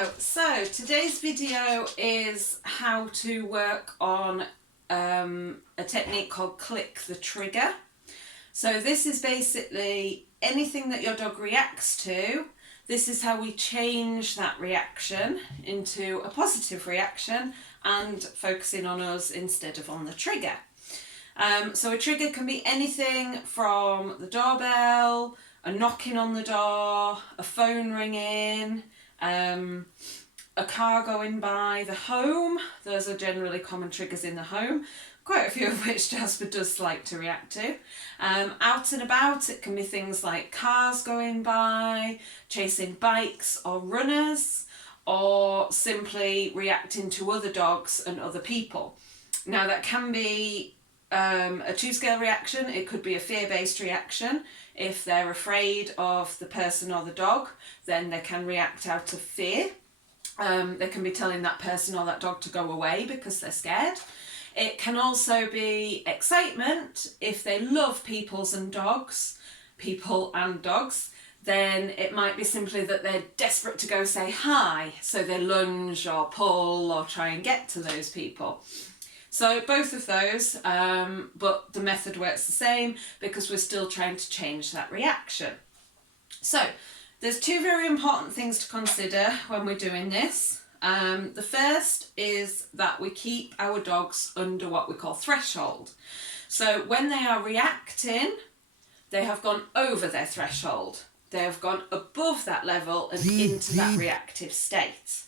Hello, so today's video is how to work on a technique called click the trigger. So this is basically anything that your dog reacts to. This is how we change that reaction into a positive reaction and focusing on us instead of on the trigger. So a trigger can be anything from the doorbell, a knocking on the door, a phone ringing, a car going by, the home. Those are generally common triggers in the home, quite a few of which Jasper does like to react to. Out and about, it can be things like cars going by, chasing bikes or runners, or simply reacting to other dogs and other people. Now that can be a 2-scale reaction. It could be a fear-based reaction. If they're afraid of the person or the dog, then they can react out of fear. They can be telling that person or that dog to go away because they're scared. It can also be excitement. If they love people and dogs, then it might be simply that they're desperate to go say hi, so they lunge or pull or try and get to those people. So both of those, but the method works the same because we're still trying to change that reaction. So there's 2 very important things to consider when we're doing this. The first is that we keep our dogs under what we call threshold. So when they are reacting, they have gone over their threshold. They have gone above that level and into that reactive state.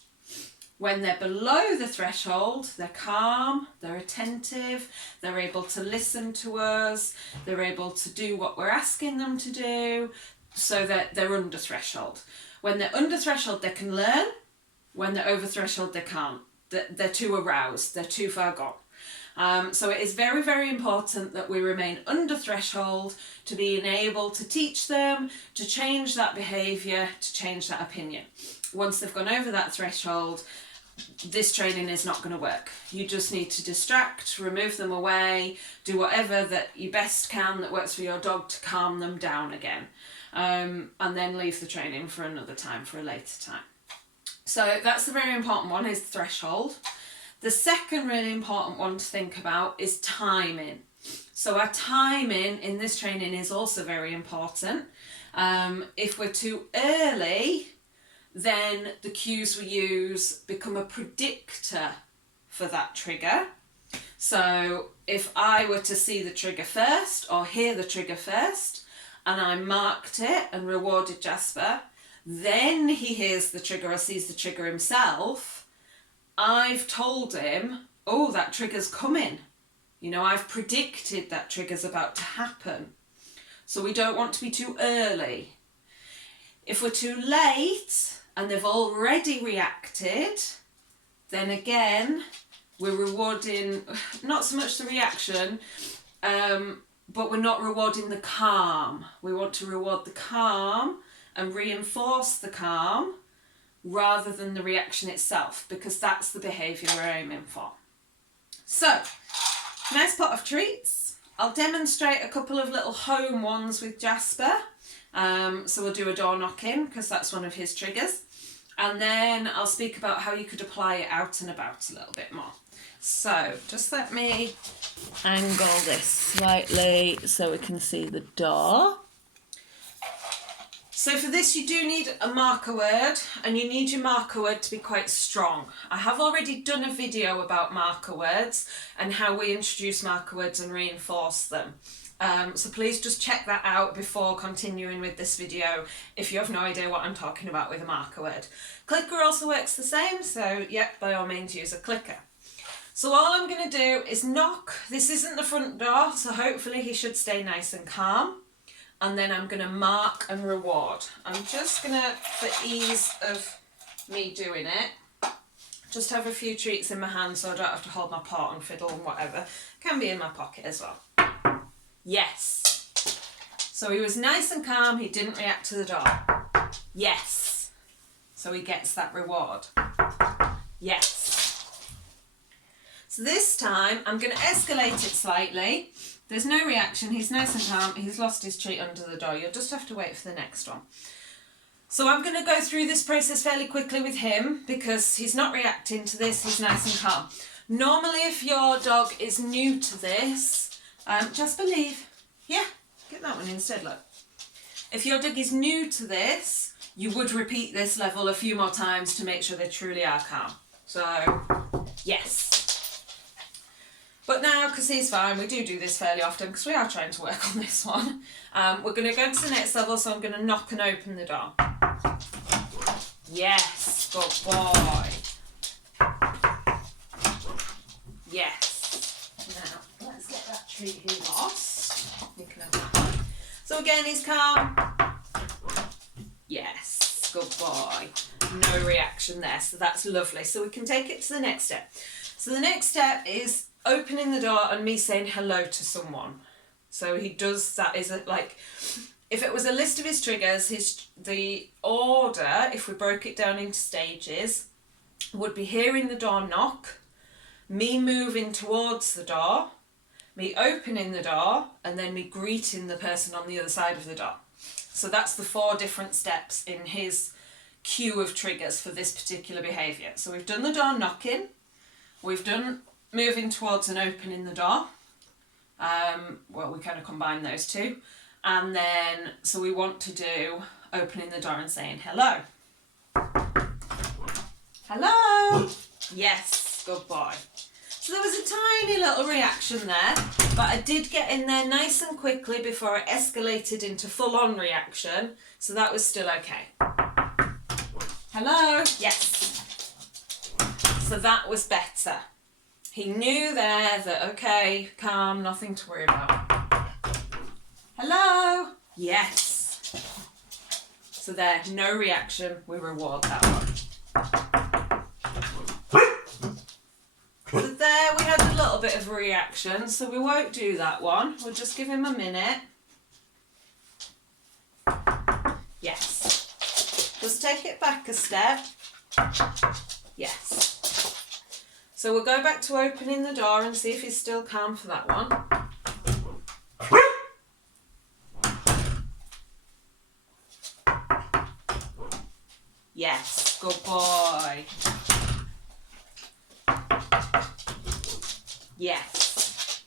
When they're below the threshold, they're calm, they're attentive, they're able to listen to us, they're able to do what we're asking them to do, so that they're under threshold. When they're under threshold, they can learn. When they're over threshold, they can't. They're too aroused, they're too far gone. So it is very, very important that we remain under threshold to being able to teach them, to change that behaviour, to change that opinion. Once they've gone over that threshold, this training is not going to work. You just need to distract, remove them away, do whatever that you best can that works for your dog to calm them down again, and then leave the training for another time, for a later time. So that's the very important one, is threshold. The second really important one to think about is timing. So our timing in this training is also very important. If we're too early, then the cues we use become a predictor for that trigger. So if I were to see the trigger first or hear the trigger first and I marked it and rewarded Jasper, then he hears the trigger or sees the trigger himself, I've told him, oh, that trigger's coming. You know, I've predicted that trigger's about to happen. So we don't want to be too early. If we're too late and they've already reacted, then again, we're rewarding, not so much the reaction, but we're not rewarding the calm. We want to reward the calm and reinforce the calm rather than the reaction itself, because that's the behaviour we're aiming for. So, nice pot of treats. I'll demonstrate a couple of little home ones with Jasper. So we'll do a door knocking because that's one of his triggers, and then I'll speak about how you could apply it out and about a little bit more. So just let me angle this slightly so we can see the door. So for this you do need a marker word, and you need your marker word to be quite strong. I have already done a video about marker words and how we introduce marker words and reinforce them. So please just check that out before continuing with this video if you have no idea what I'm talking about with a marker word. Clicker also works the same, so yep, by all means use a clicker. So all I'm going to do is knock. This isn't the front door, so hopefully he should stay nice and calm. And then I'm going to mark and reward. I'm just going to, for ease of me doing it, just have a few treats in my hand so I don't have to hold my pot and fiddle and whatever. Can be in my pocket as well. Yes. So he was nice and calm, he didn't react to the door. Yes. So he gets that reward. Yes. So this time I'm going to escalate it slightly. There's no reaction, he's nice and calm, he's lost his treat under the door. You'll just have to wait for the next one. So I'm going to go through this process fairly quickly with him because he's not reacting to this, he's nice and calm. Normally if your dog is new to this, just believe, yeah, get that one instead, look. If your dog is new to this, you would repeat this level a few more times to make sure they truly are calm. So, yes. But now, because he's fine, we do this fairly often because we are trying to work on this one. We're going to go to the next level, so I'm going to knock and open the door. Yes, good boy. Yes. Now, let's get that treat he lost. You can have that one. So again, he's calm. Yes, good boy. No reaction there, so that's lovely. So we can take it to the next step. So the next step is opening the door and me saying hello to someone. So he does that, is it like, if it was a list of his triggers, the order, if we broke it down into stages, would be hearing the door knock, me moving towards the door, me opening the door, and then me greeting the person on the other side of the door. So that's the 4 different steps in his queue of triggers for this particular behaviour. So we've done the door knocking, we've done moving towards and opening the door. Well, we kind of combine those two. And then, so we want to do opening the door and saying hello. Hello. Yes, good boy. So there was a tiny little reaction there, but I did get in there nice and quickly before it escalated into full-on reaction. So that was still okay. Hello. Yes. So that was better. He knew there that, okay, calm, nothing to worry about. Hello? Yes. So there, no reaction, we reward that one. So there we had a little bit of a reaction, so we won't do that one. We'll just give him a minute. Yes. Just take it back a step. Yes. So we'll go back to opening the door and see if he's still calm for that one. Yes, good boy. Yes.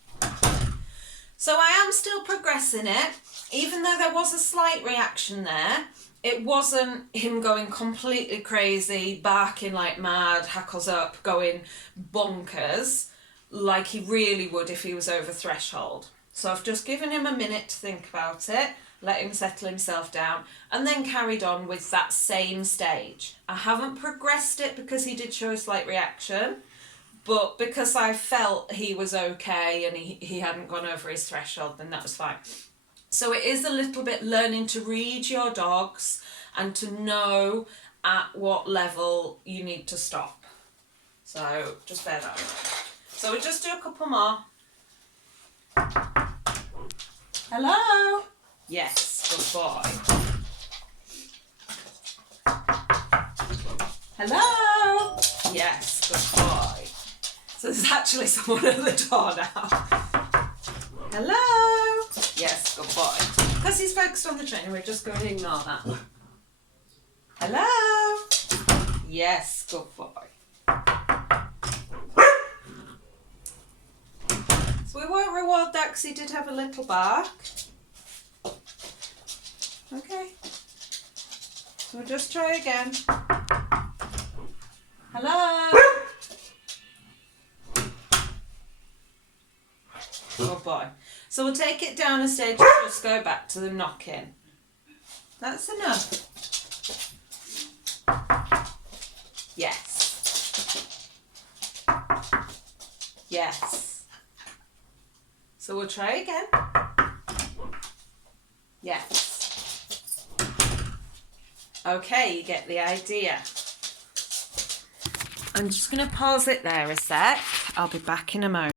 So I am still progressing it, even though there was a slight reaction there. It wasn't him going completely crazy, barking like mad, hackles up, going bonkers, like he really would if he was over threshold. So I've just given him a minute to think about it, let him settle himself down, and then carried on with that same stage. I haven't progressed it because he did show a slight reaction, but because I felt he was okay and he hadn't gone over his threshold, then that was fine. So it is a little bit learning to read your dogs and to know at what level you need to stop. So just bear that in mind. So we'll just do a couple more. Hello? Yes, good boy. Hello? Yes, good boy. So there's actually someone at the door now. Hello? Yes, good boy. Because he's focused on the trainer, we're just going to ignore that. Hello? Yes, good boy. So we won't reward that because he did have a little bark. Okay. So we'll just try again. Hello? Good boy. So we'll take it down a stage and just go back to the knocking. That's enough. Yes. Yes. So we'll try again. Yes. Okay, you get the idea. I'm just going to pause it there a sec. I'll be back in a moment.